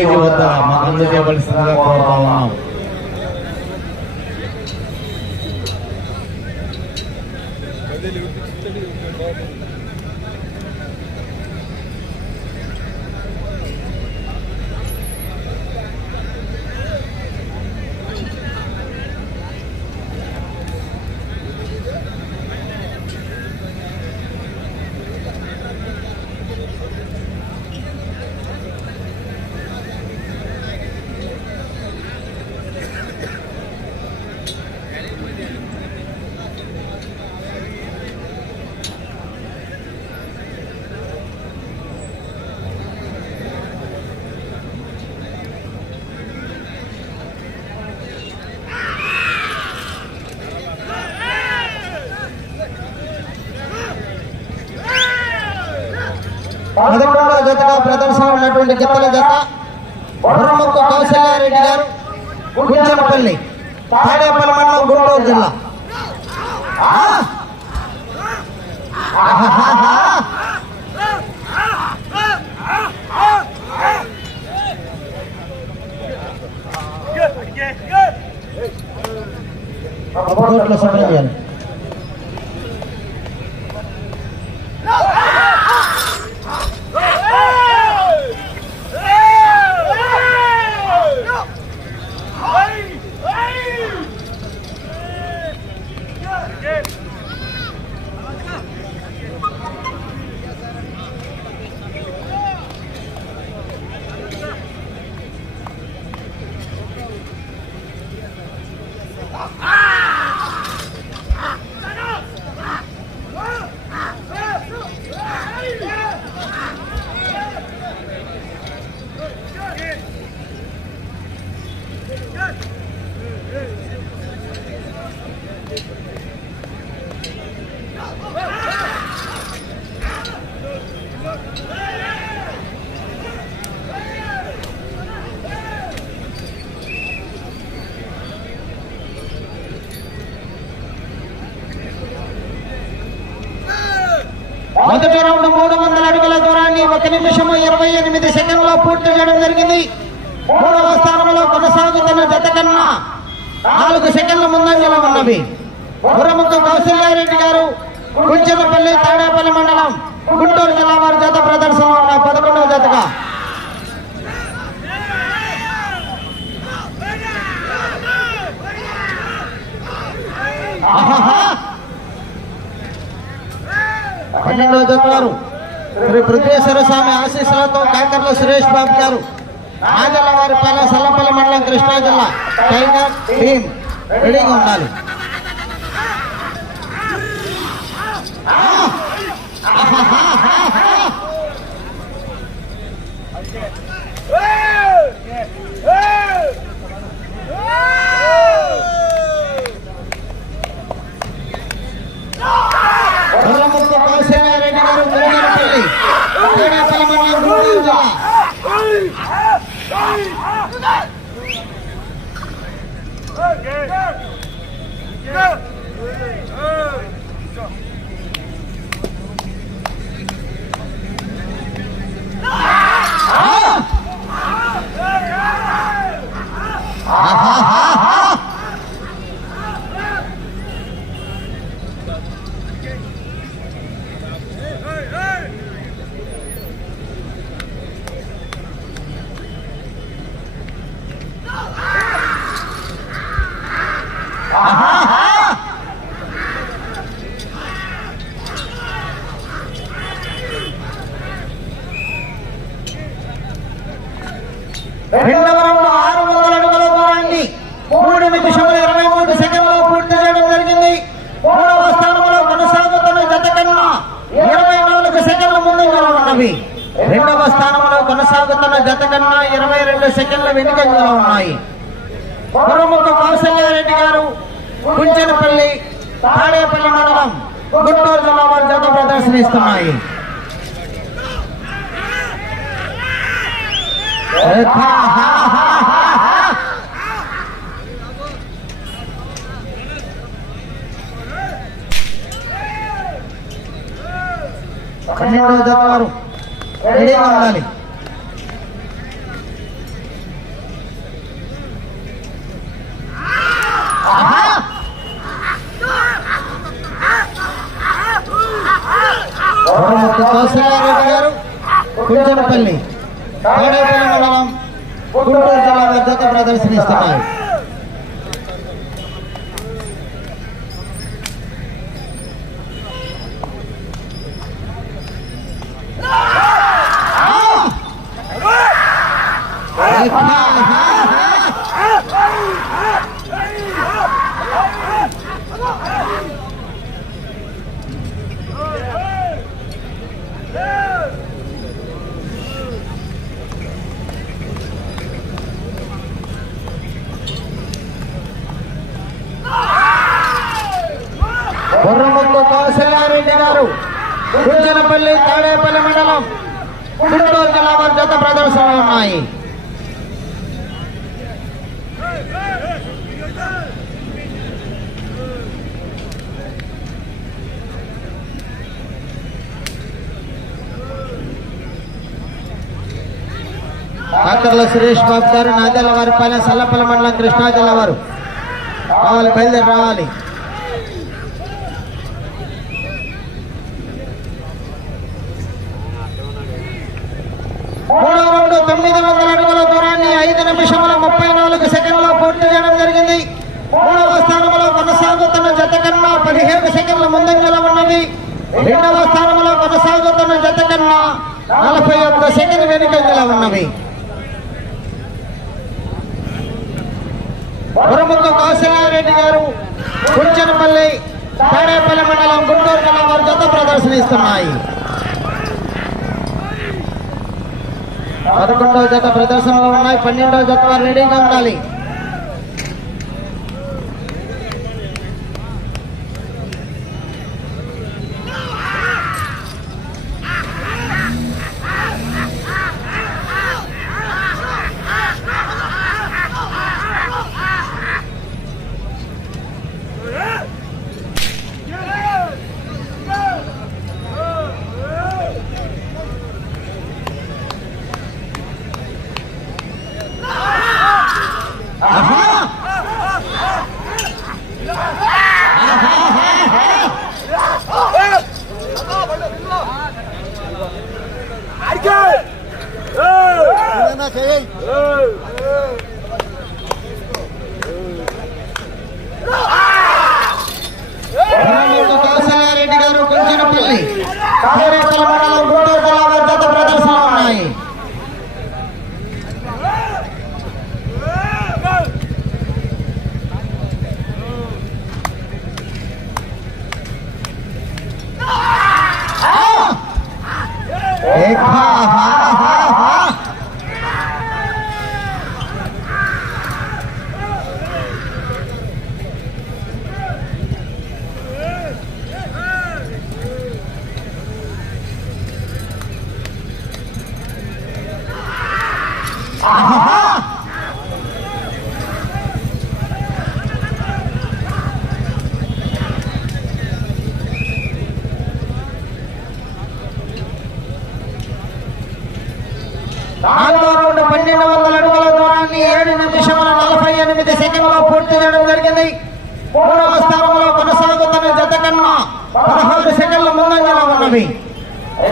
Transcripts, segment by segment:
Message വന്ന മന്ത്രിയെ മത്സര ప్రదర్శన ఉన్నటువంటి గిత్తల జత బుర్రముక్కు కౌశల్యారెడ్డి గారు గుంజనపల్లి తాడేపల్లి మండలం గుంటూరు జిల్లా ఆ? మొదటి రౌండ్ మూడు వందల అడుగుల దూరాన్ని ఒక నిమిషము ఇరవై ఎనిమిది సెకండ్లో పూర్తి చేయడం జరిగింది. మూడవ స్థానంలో కొనసాగుతున్న జత కన్నా నాలుగు సెకండ్ల ముందంజలో ఉన్నవి. గురముఖ కౌశల్యారెడ్డి గారు కుంచెనపల్లి తాడేపల్లి మండలం గుంటూరు జిల్లా వారి జత ప్రదర్శన పదకొండవ జతగా. ఆహాహా. పన్నెండవ జత శ్రీ పృథ్వేశ్వర స్వామి ఆశీస్సులతో కాకర్ల సురేష్ బాబు గారు ఆంజల వారి పైన సల్లపల్లి మండలం కృష్ణా జిల్లా టైగర్ టీం రెడీగా ఉండాలి. కొల్లముక్కు కౌశల్యారెడ్డి గారు 내가 삶을 누군가 아하하하 రెండవ రౌండ్ ఆరు వందల అడుగుల దూరాన్ని మూడు నిమిషముల ఇరవై మూడు సెకండ్లో పూర్తి చేయడం జరిగింది. మూడవ స్థానంలో కొనసాగుతున్న జత కన్నా ఇరవై నాలుగు సెకండ్ల ముందంజలో ఉన్నవి రెండవ స్థానంలో కొనసాగుతున్న జత కన్నా ఇరవై రెండు సెకండ్ల వెనుకంజలో ఉన్నాయి. పురముఖ కౌశల్యారెడ్డి గారు కుంచెనపల్లి తాడేపల్లి మండలం గుంటూరు జిల్లా వారి జత ప్రదర్శనిస్తున్నాయి. హా, హా, వారు రెడీగా ఉండాలి. తాడేపల్లి తాడేపల్లి మండలం గుంటూరు జిల్లా వారి జత ప్రదర్శనలు ఉన్నాయి. కాకర్ల సురేష్ బాబు గారు నాదెల వారి పాలెం సల్లపల్లి మండలం కృష్ణా జిల్లా వారు. రావాలి బయలుదేరి రావాలి. మూడో రౌండ్ తొమ్మిది వందల అడుగుల దూరాన్ని ఐదు నిమిషముల ముప్పై నాలుగు సెకండ్లో పూర్తి చేయడం జరిగింది. మూడవ స్థానంలో కొనసాగుతున్న జత కన్నా పదిహేడు సెకండ్ల ముందంజలో ఉన్నవి రెండవ స్థానంలో కొనసాగుతున్న జత కన్నా నలభై ఒక్క సెకండ్ వెనుకంజలో ఉన్నవి గురముక్క కౌశలారెడ్డి గారు కుంచనపల్లి తాడేపల్లి మండలం గుంటూరు జిల్లా వారి జత ప్రదర్శనిస్తున్నాయి. పదకొండవ జత ప్రదర్శనలో ఉన్నాయి. పన్నెండవ జత రెడీగా ఉండాలి. గురముక్క కౌశలారెడ్డి గారు కుంచనపల్లి తాడేపల్లి మండలం గుంటూరు జిల్లా వారి జత ప్రదర్శనలో ఉన్నాయి देखा నాలుగో రౌండ్ పన్నెండు వందల అడుగుల దూరాన్ని ఏడు నిమిషముల నలభై ఎనిమిది సెకండ్లో పూర్తి చేయడం జరిగింది. మూడవ స్థానంలో కొనసాగుతున్న జత కన్నా పదహారు సెకండ్ల ముందంజలో ఉన్నవి.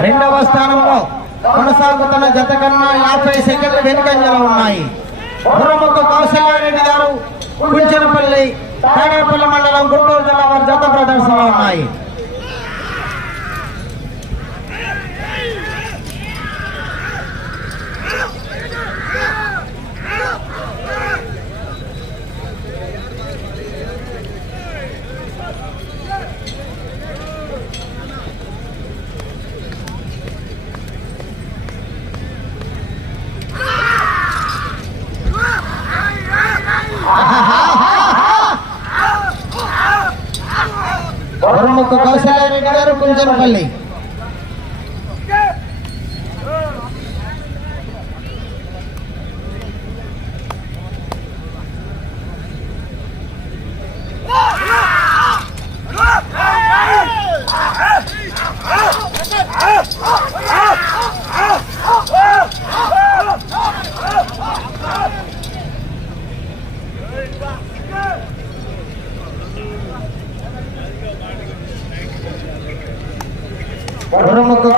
రెండవ స్థానంలో కొనసాగుతున్న జత కన్నా యాభై సెకండ్ల వెనుకంజలో ఉన్నాయి. గుర్రముక్క కౌశల్యారెడ్డి గారు కుంచెనపల్లి తాడేపల్లి మండలం గుంటూరు జిల్లా వారి జత ప్రదర్శనలో ఉన్నాయి.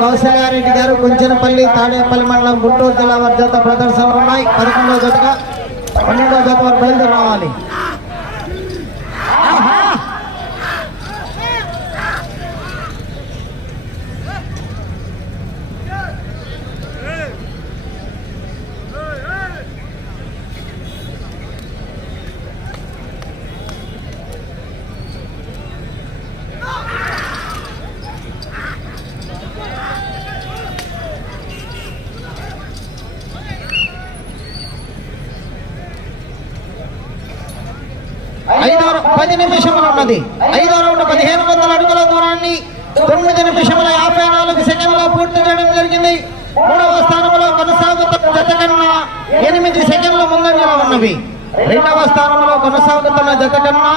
కౌశల్యారెడ్డి గారు కుంచనపల్లి తాడేపల్లి మండలం గుంటూరు జిల్లా వారి ప్రదర్శనలు ఉన్నాయి. పదకొండవ జతగా పన్నెండవ జత వరకు బయలుదేరి రావాలి ఆహా! ఐదో పది నిమిషములు ఉన్నది ఐదో రౌండ్ పదిహేను వందల అడుగుల దూరాన్ని తొమ్మిది నిమిషముల యాభై నాలుగు సెకండ్లో పూర్తి చేయడం జరిగింది. మూడవ స్థానంలో కొనసాగుతున్న జత కన్నా ఎనిమిది సెకండ్ల ముందంజలో ఉన్నవి. రెండవ స్థానంలో కొనసాగుతున్న జత కన్నా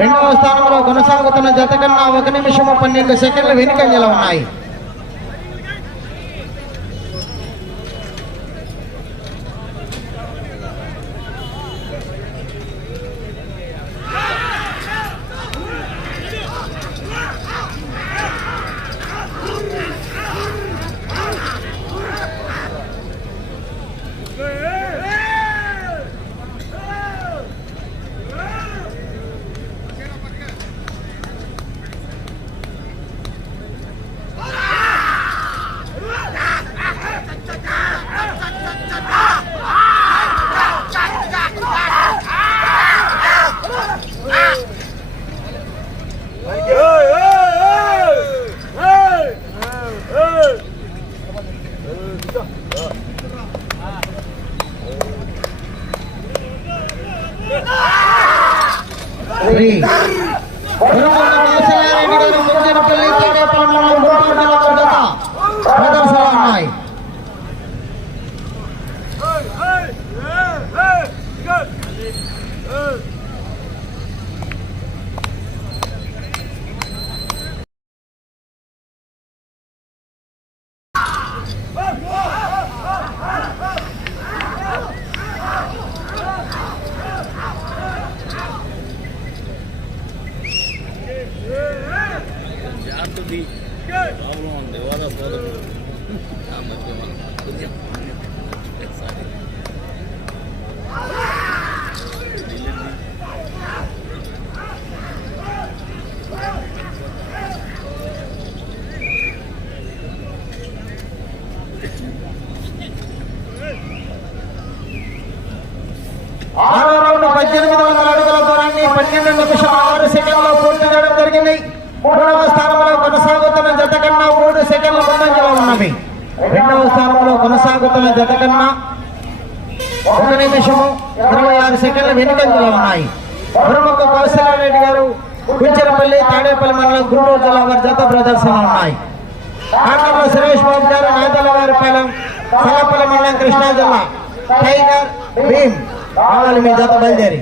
రెండవ స్థానంలో కొనసాగుతున్న జత కన్నా ఒక నిమిషము పన్నెండు సెకండ్లు వెనుకంజలో ఉన్నాయి. శ్రీ గురువుల వాసయారెడ్డి గారు ముంజనపల్లి తాడేపల్లి మండలం గుంటూరు జిల్లా వారి జత ప్రదర్శనలు ఉన్నాయి ప్రాబ్లం ఉంది ఎవరో సోదరుడు ఆ మధ్య కొంచెం సారీ ఆరో రౌండ్ పద్దెనిమిది వందల అడుగుల దూరాన్ని పన్నెండు నిమిషాల ఆరు సెకండ్లో పూర్తి చేయడం జరిగింది మూడవ స్థానంలో కొనసాగుతున్న జత కన్నా మూడు ఉన్నవి. రెండవ స్థానంలో కొనసాగుతున్న జత కన్నా ఒక నిమిషము ఇరవై ఆరు సెకండ్ల వెనుకంజలో ఉన్నాయి. ప్రముఖ కౌశలారెడ్డి గారు కుంచెరపల్లి తాడేపల్లి మండలం గుంటూరు జిల్లా వారి జత ప్రదర్శనలు ఉన్నాయి. కాకర్ల సురేష్ బాబు గారు నాదల వారిపాలెం సలపల్లి మండలం కృష్ణా జిల్లా టైగర్ భీమ్ రావాలి మీ జత బయలుదేరి.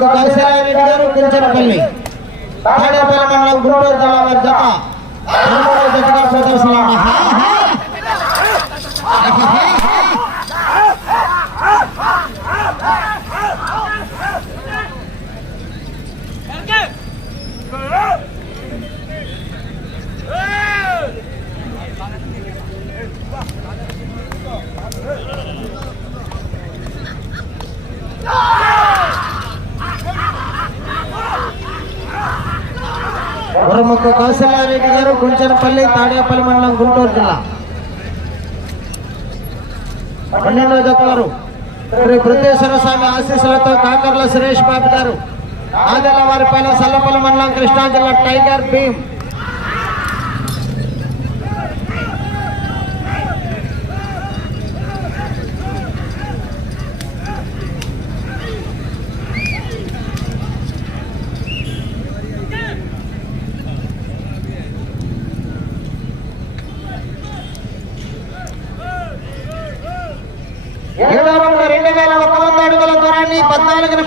గురుముఖ కౌశలారెడ్డి గారు కుంచెరపల్లి తాడేపల్లి మండలం గుంటూరు జిల్లా వారి జత జతగా ప్రదర్శన. గురుముఖ కౌశల్యారెడ్డి గారు కుంచనపల్లి తాడేపల్లి మండలం గుంటూరు జిల్లా. పన్నెండో జత శ్రీ బృందేశ్వర స్వామి ఆశీస్సులతో కాకర్ల సురేష్ బాబు గారు. ఆదిల వారి పైన సల్లపల్లి మండలం కృష్ణా జిల్లా టైగర్ భీమ్.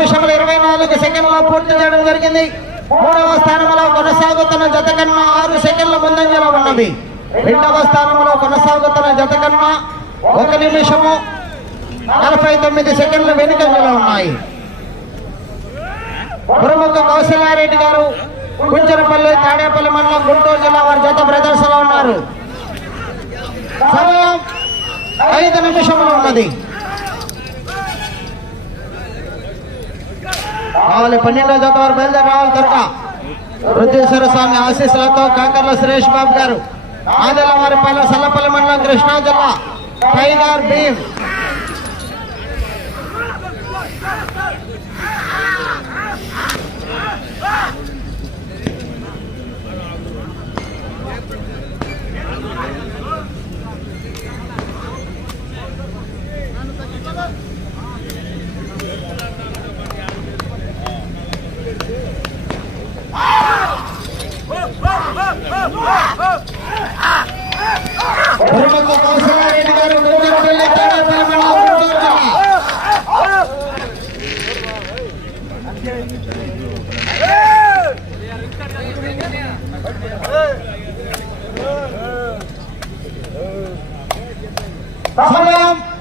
నిమిషముల ఇరవై నాలుగు సెకండ్లో పూర్తి చేయడం జరిగింది. మూడవ స్థానంలో కొనసాగుతున్న జత కన్నా ఆరు సెకండ్ల ముందంజలో ఉన్నది. రెండవ స్థానంలో కొనసాగుతున్న జత కన్నా ఒక నిమిషము నలభై తొమ్మిది సెకండ్లు వెనుకంజలో ఉన్నాయి. ప్రముఖ కౌశల్యారెడ్డి గారు కుంచరపల్లి తాడేపల్లి మండలం గుంటూరు జిల్లా వారి జత ప్రదర్శనలో ఉన్నారు. సమయం ఐదు నిమిషములు ఉన్నది. కావాలి పన్నెండో జత వారు బయలుదేరి రావాలి త్వరగా. రుద్రేశ్వర స్వామి ఆశీస్సులతో కాకర్ల సురేష్ బాబు గారు ఆదల వారిపల్లి సల్లపల్లి మండలం కృష్ణా జిల్లా టైగర్ భీమ్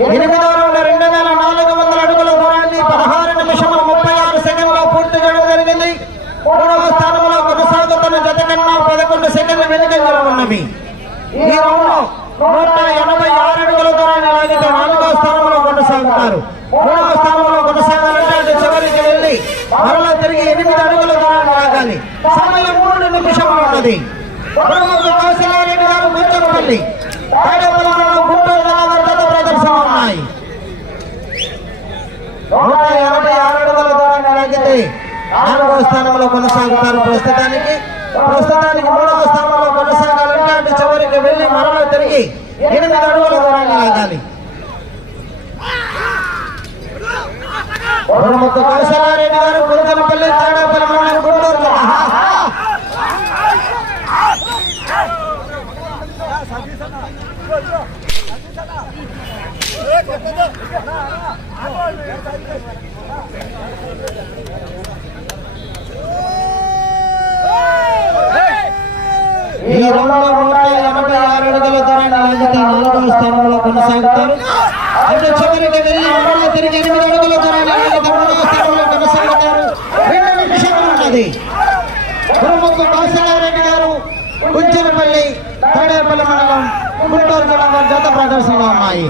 ఎనిమిది రౌండ్ రెండు వేల నాలుగు వందల అడుగుల దూరాన్ని పదహారు నిమిషముల ముప్పై ఆరు సెకండ్లో పూర్తి చేయడం జరిగింది. మూడవ స్థానంలో కొనసాగుతున్న జత కన్నా పదకొండు సెకండ్ల వెనుకంజలో ఉన్నవి. ఈ రౌండ్ నూట ఎనభై ఆరు అడుగుల దూరాన్ని లాగితే నాలుగవ స్థానంలో కొనసాగుతారు. మూడవ స్థానంలో కొనసాగాలంటే అది చివరికి వెళ్ళి మరలా తిరిగి ఎనిమిది అడుగుల దూరాన్ని లాగాలి. సమయం మూడు నిమిషములు ఉన్నది. ప్రముఖ కౌశల్యారెడ్డి గారు గుంచపల్లి తాడేపల్లి మండలం గుంటూరు జిల్లా వారి జత ప్రదర్శన ఉన్నాయి నూట ఎనభై ఆరు అడుగుల దూరాన్ని లాగితే నాలుగవ స్థానంలో కొనసాగుతారు. ప్రస్తుతానికి ప్రస్తుతానికి మూడవ స్థానంలో కొనసాగాలంటే అటు చివరికి వెళ్ళి మరలా తిరిగి ఎనిమిది అడుగుల దూరాన్ని లాగాలి. ప్రముఖ కౌశలారెడ్డి గారు గురుజనపల్లి తాడాపల్లి మండలం గుంటూరు జిల్లా. ఈ రెండు నూట కాబట్టి ఆ అడుగుల దూరాన్ని లాగితే నాలుగవ స్థానంలో కొనసాగుతారు. అంటే చివరికి వెళ్ళి మరలా తిరిగి ఎనిమిది అడుగుల దూరాన్ని లాగితే మూడవ స్థానంలో కొనసాగుతారు. రెండు నిమిషాలు ఉన్నది. ప్రముఖ కౌశలారెడ్డి గారు గుజ్జనపల్లి తాడేపల్లి మండలం గుంటూరు జిల్లా వారి జత ప్రదర్శనలో ఉన్నాయి.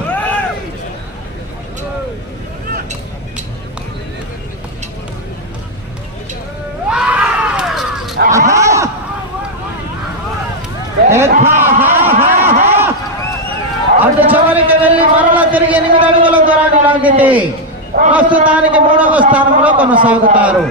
అటు చివరికి వెళ్ళి మరలా తిరిగి ఎనిమిది అడుగుల దూరాన్ని లాగితే ప్రస్తుతానికి మూడవ స్థానంలో కొనసాగుతారు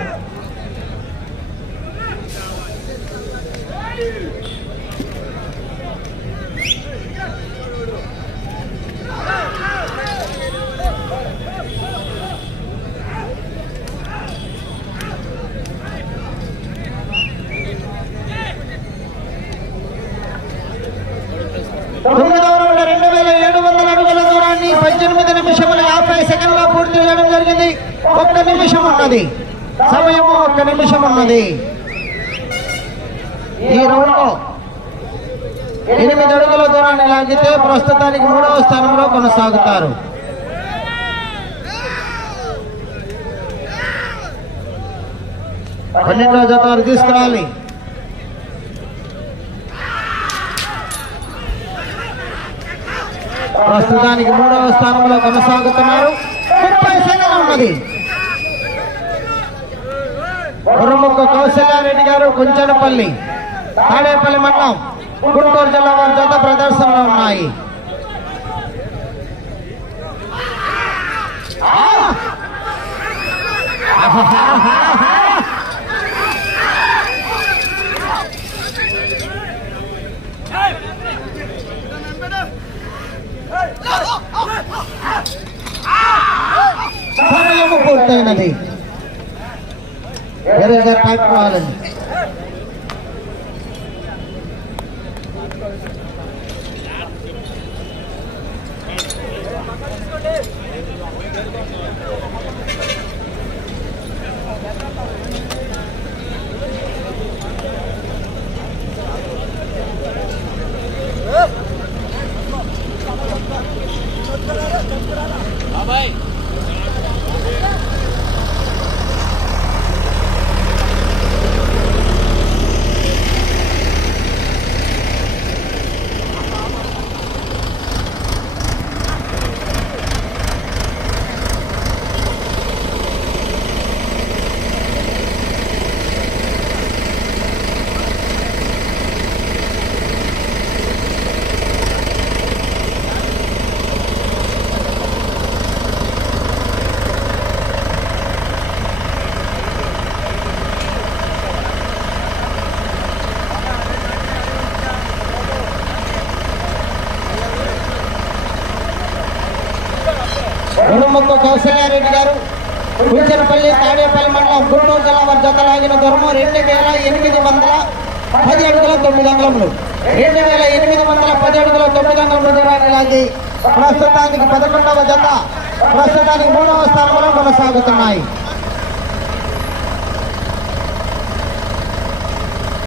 తొమ్మిదవ రౌండ్ రెండు వేల ఏడు వందల అడుగుల దూరాన్ని పద్దెనిమిది నిమిషముల యాభై సెకండ్లో పూర్తి చేయడం జరిగింది. ఒక్క నిమిషం ఉన్నది సమయము ఒక్క నిమిషం ఉన్నది ఈ రౌండ్లో ఎనిమిది అడుగుల దూరాన్ని లాగితే ప్రస్తుతానికి మూడవ స్థానంలో కొనసాగుతారు. పన్నెండవ జత తీసుకురావాలి ప్రస్తుతానికి మూడవ స్థానంలో కొనసాగుతున్నారు. ముప్పై గురుముఖ కౌశల్యారెడ్డి గారు కుంచనపల్లి తాడేపల్లి మండలం గుంటూరు జిల్లా వారి జత ప్రదర్శనలో ఉన్నాయి Hey! సమయము పూర్తయినది. వేరే గారు టైప్ కావాలండి గుణముక్క కౌశల్యారెడ్డి గారు కుంచనపల్లి తాడేపల్లి మండలం గుంటూరు జిల్లా వారి జత లాగిన దూరము రెండు వేల ఎనిమిది వందల పది అడుగుల తొమ్మిది అంగుళములు. రెండు వేల ఎనిమిది వందల పది అడుగుల తొమ్మిది అంగుళముల దూరాన్ని లాగి ప్రస్తుతానికి పదకొండవ జత ప్రస్తుతానికి మూడవ స్థానంలో కొనసాగుతున్నాయి.